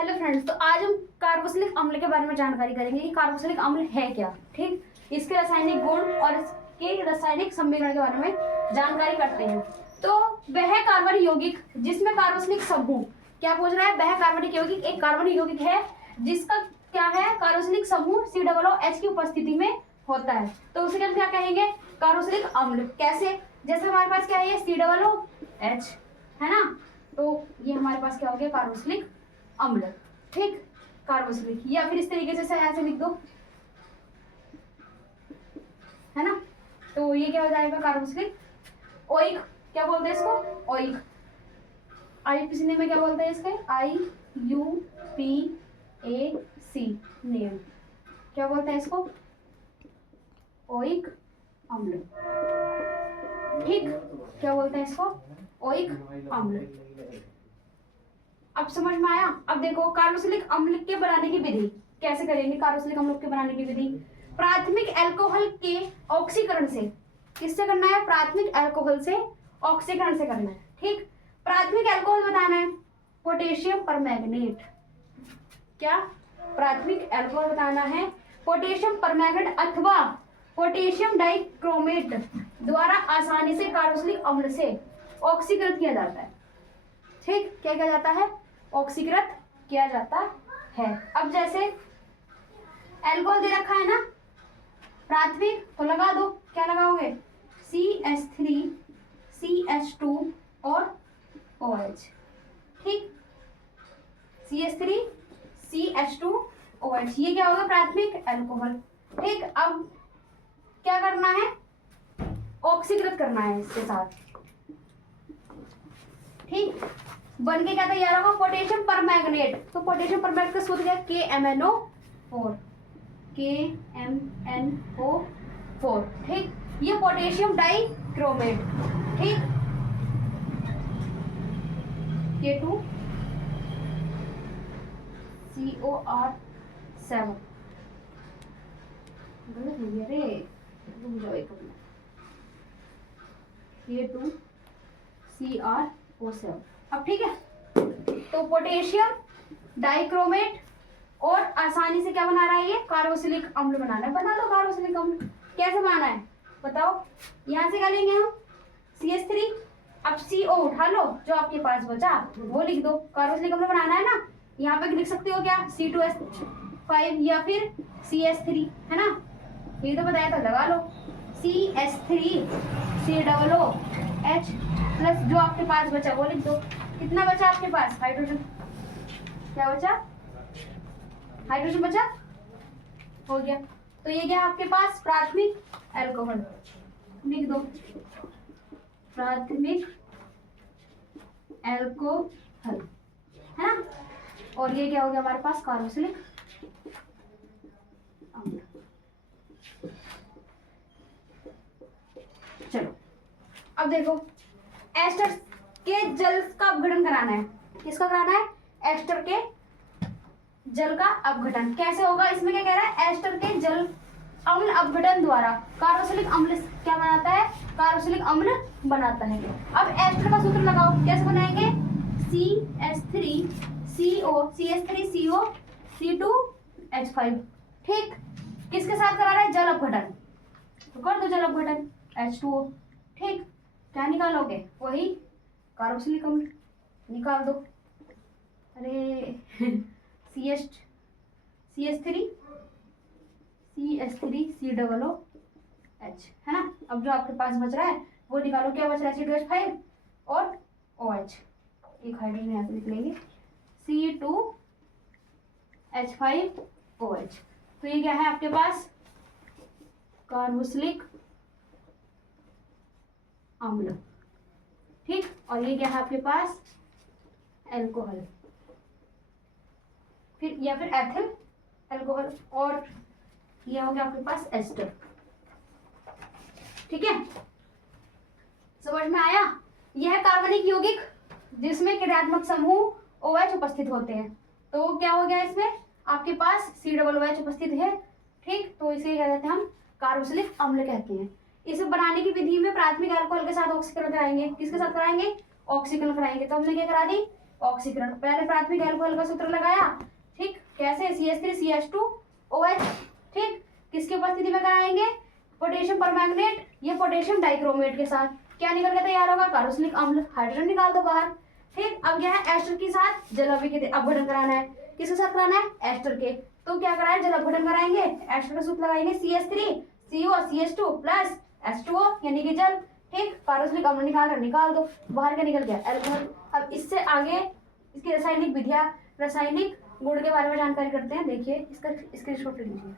Hello friends, तो आज हम कार्बोक्सिलिक अम्ल के बारे में जानकारी करेंगे कि कार्बोक्सिलिक अम्ल है क्या। ठीक, इसके रासायनिक गुण और इसके रासायनिक सम्मिलन के बारे में जानकारी करते हैं। तो वह कार्बन यौगिक जिसमें कार्बोक्सिलिक समूह, क्या पूछ रहा है, वह कार्बनिक यौगिक एक कार्बनिक यौगिक है जिसका क्या है, कार्बोक्सिलिक समूह COOH की उपस्थिति में होता है। तो उसे हम क्या कहेंगे, कार्बोक्सिलिक अम्ल। कैसे, जैसे हमारे पास क्या है, ये COOH है ना, तो ये हमारे पास क्या हो गया, कार्बोक्सिलिक अम्ल। ठीक, कार्बोक्सिलिक, या फिर इस तरीके से ऐसे लिख दो, है ना। तो ये क्या हो जाएगा, कार्बोक्सिलिक ओइक, क्या बोलते हैं इसको, ओइक। IUPAC में क्या बोलते हैं इसके, IUPAC नेम, क्या बोलते हैं इसको, ओइक अम्ल। ठीक, क्या बोलते हैं इसको, ओइक अम्ल। अब समझ में आया। अब देखो कार्बोक्सिलिक अम्ल के बनाने की विधि कैसे करेंगे। कार्बोक्सिलिक अम्ल के बनाने की विधि, प्राथमिक अल्कोहल के ऑक्सीकरण से, किससे करना है, प्राथमिक अल्कोहल से ऑक्सीकरण से करना है। ठीक, प्राथमिक अल्कोहल बताना है, पोटेशियम परमैंगनेट। क्या, प्राथमिक अल्कोहल बताना है, पोटेशियम परमैंगनेट अथवा पोटेशियम डाइक्रोमेट द्वारा आसानी से कार्बोक्सिलिक अम्ल से ऑक्सीकृत किया जाता है। ठीक, क्या किया जाता है, ऑक्सीकृत किया जाता है। अब जैसे अल्कोहल दे रखा है ना, प्राथमिक, तो लगा दो, क्या लगाओगे, CH3 CH2 और OH। ठीक, CH3 CH2 OH, ये क्या होगा, प्राथमिक अल्कोहल। ठीक, अब क्या करना है, ऑक्सीकृत करना है इसके साथ। ठीक, बन के क्या तैयार होगा, पोटेशियम परमैंगनेट। तो पोटेशियम परमैंगनेट का सूत्र क्या है, KMnO4, KMnO4। ठीक, ये पोटेशियम डाइक्रोमेट। ठीक, K2COR7। K2CrO7। अब ठीक है, तो पोटेशियम डाइक्रोमेट और आसानी से क्या बना रहा है, ये कार्बोक्सिलिक अम्ल बनाना है। बना लो कार्बोक्सिलिक अम्ल। कैसे बनाना है बताओ, यहाँ से क्या लेंगे हम, CH3, अब CO उठा लो, जो आपके पास बचा वो लिख दो। कार्बोक्सिलिक अम्ल बनाना है ना, यहाँ पे लिख सकते हो क्या, C2H5 या फिर CH3, है ना, ये तो बताया था, लगा लो CH3 COOH प्लस जो आपके पास बचा वो लिख दो। कितना बचा आपके पास, हाइड्रोजन, क्या बचा, हाइड्रोजन बचा, हो गया। तो ये क्या आपके पास, प्राथमिक अल्कोहल, लिख दो, प्राथमिक अल्कोहल, है ना। और ये क्या हो गया हमारे पास, कार्बोक्सिलिक अम्ल। चलो अब देखो, एस्टर के जल का अपघटन कराना है। किसका कराना है, एस्टर के जल का अपघटन। कैसे होगा, इसमें क्या कह रहा है, एस्टर के जल अम्ल अपघटन द्वारा कार्बोक्सिलिक अम्ल क्या बनाता है, कार्बोक्सिलिक अम्ल बनाता है। अब एस्टर का सूत्र लगाओ, कैसे बनाएंगे, CH3CO C2H5। ठीक, किसके साथ करा रहा है, जल अपघटन, तो कर दो जल अपघटन, H2O। ठीक, क्या निकालोगे, वही कार्बोक्सिलिक अम्ल निकाल दो। अरे CH3 COOH, है ना। अब जो आपके पास बच रहा है वो निकालो, क्या बच रहा है, C2H5 और OH, एक हाइड्रोजन यहाँ से लिख लेंगे, C2H5OH। तो ये क्या है आपके पास, कार्बोक्सिलिक अम्ल। ठीक, और ये क्या है आपके पास, अल्कोहल, फिर या फिर एथिल अल्कोहल, और ये हो गया आपके पास एस्टर। ठीक है, समझ में आया। यह कार्बनिक यौगिक जिसमें क्रियात्मक समूह OH उपस्थित होते हैं। तो क्या हो गया, इसमें आपके पास COOH उपस्थित है। ठीक, तो इसे क्या कहते हैं हम, कार्बोक्सिलिक अम्ल कहते हैं। इसे बनाने की विधि में प्राथमिक अल्कोहल के साथ ऑक्सीकरण कराएंगे। किसके साथ कराएंगे, ऑक्सीकरण कराएंगे। तो हमने क्या करा दी, ऑक्सीकरण। पहले प्राथमिक एल्कोहल का सूत्र लगाया, ठीक, कैसे, CH3CH2OH, ठीक, किसकी उपस्थिति में कराएंगे, पोटेशियम परमैंगनेट या पोटेशियम डाइक्रोमेट के साथ। क्या निकल के तैयार होगा, कार्बोक्सिलिक अम्ल, हाइड्रोजन निकाल दो बाहर, ठीक। अब यह है एस्टर के साथ जल अपघटन कराना है, किसके साथ कराना है, एस्टर के। तो क्या कराए, जल अपघटन कराएंगे, एस्टर का सूत्र लगाएंगे CH3COCH2 प्लस H2O यानी कि जल, ठीक। कार्बोक्सिलिक अम्ल निकाल दो बाहर, क्या निकल गया, एल्कोहल। अब इससे आगे इसकी रासायनिक विधियां, रासायनिक गुण के बारे में जानकारी करते हैं। देखिए इसका स्क्रीनशॉट ले लीजिए।